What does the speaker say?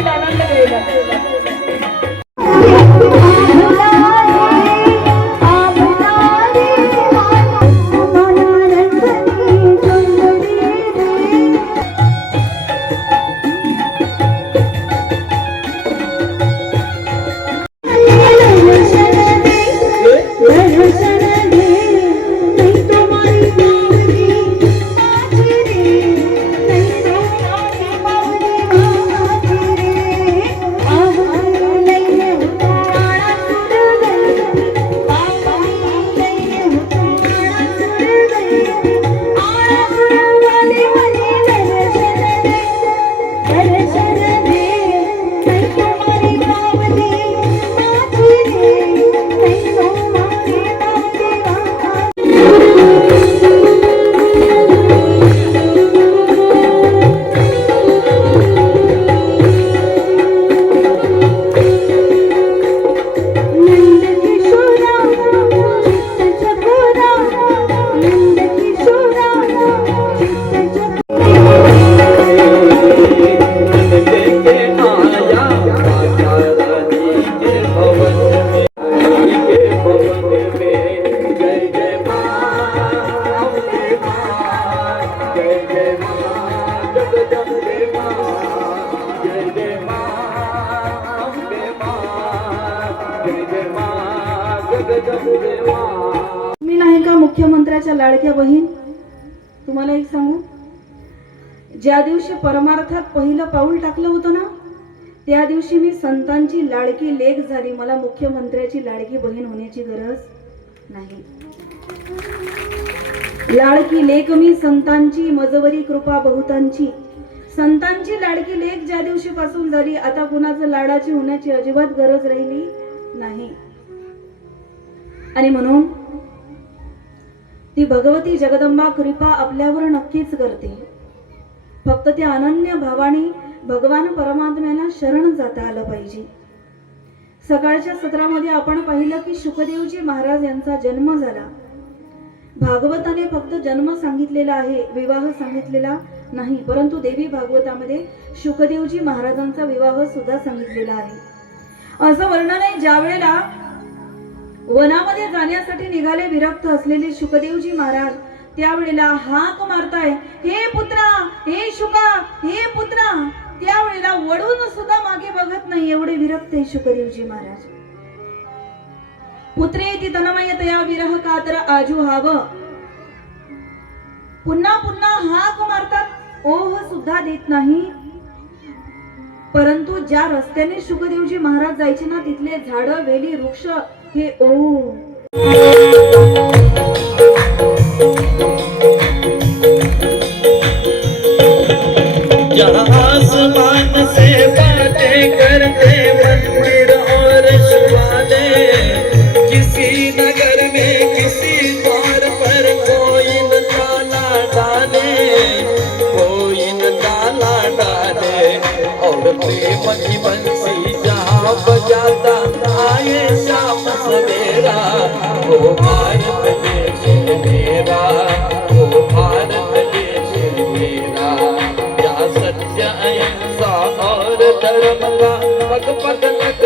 आनंद आनंद घेऊया. मी नाही का मुख्यमंत्र्याच्या लाडक्या बहीण? तुम्हाला एक सांगू, ज्या दिवशी परमार्थात पहिलं पाऊल टाकलं होतं ना, त्या दिवशी मी संतांची लाडकी लेक झाली. मला मुख्यमंत्र्याची लाडकी बहीण होण्याची गरज नाही. लाडकी लेक मी संतांची, मजवरी कृपा बहुतांची. संतांची लाडकी लेक ज्या दिवशी पासून झाली, आता कुणाचं लाडाची होण्याची अजिबात गरज राहिली नाही. आणि म्हणून ती भगवती जगदंबा कृपा आपल्यावर नक्कीच करते. फक्त त्या अनन्य भावाने भगवान परमात्म्याला शरण जाता आलं पाहिजे. सकाळच्या सत्रामध्ये आपण पाहिलं की शुकदेवजी महाराज यांचा जन्म झाला. भागवताने फक्त जन्म सांगितलेला आहे, विवाह सांगितलेला नाही. परंतु देवी भागवतामध्ये शुकदेवजी महाराजांचा विवाह सुद्धा सांगितलेला आहे. असं वर्णन आहे, ज्या वेळेला वनामध्ये जाण्यासाठी निघाले विरक्त असलेले शुकदेवजी महाराज, त्यावेळेला हाक मारताय, हे पुत्रा, हे शुका, हे पुत्रा. त्यावेळेला वडून सुद्धा मागे बघत नाही, एवढे विरक्त आहे शुकदेवजी महाराज. पुत्रेति तन्मयतया विरह कातर आजुहाव. पुन्हा पुन्हा हाक मारतात, ओह सुद्धा देत नाही. परंतु ज्या रस्त्याने शुकदेवजी महाराज जायचे ना, तिथले झाडं, वेली, वृक्ष हे ओ जहाँ आसमान से बातें करते मंदिर और शिवाले, किसी नगर में किसी द्वार पर कोई न ताला डाले, कोई न ताला डाले. और प्रेम की बंसी जहाँ बजाता आए शाम सवेरा, वो भारत देश मेरा, वो भारत देश मेरा. या सत्य अहिंसा और धर्म का पग पग लग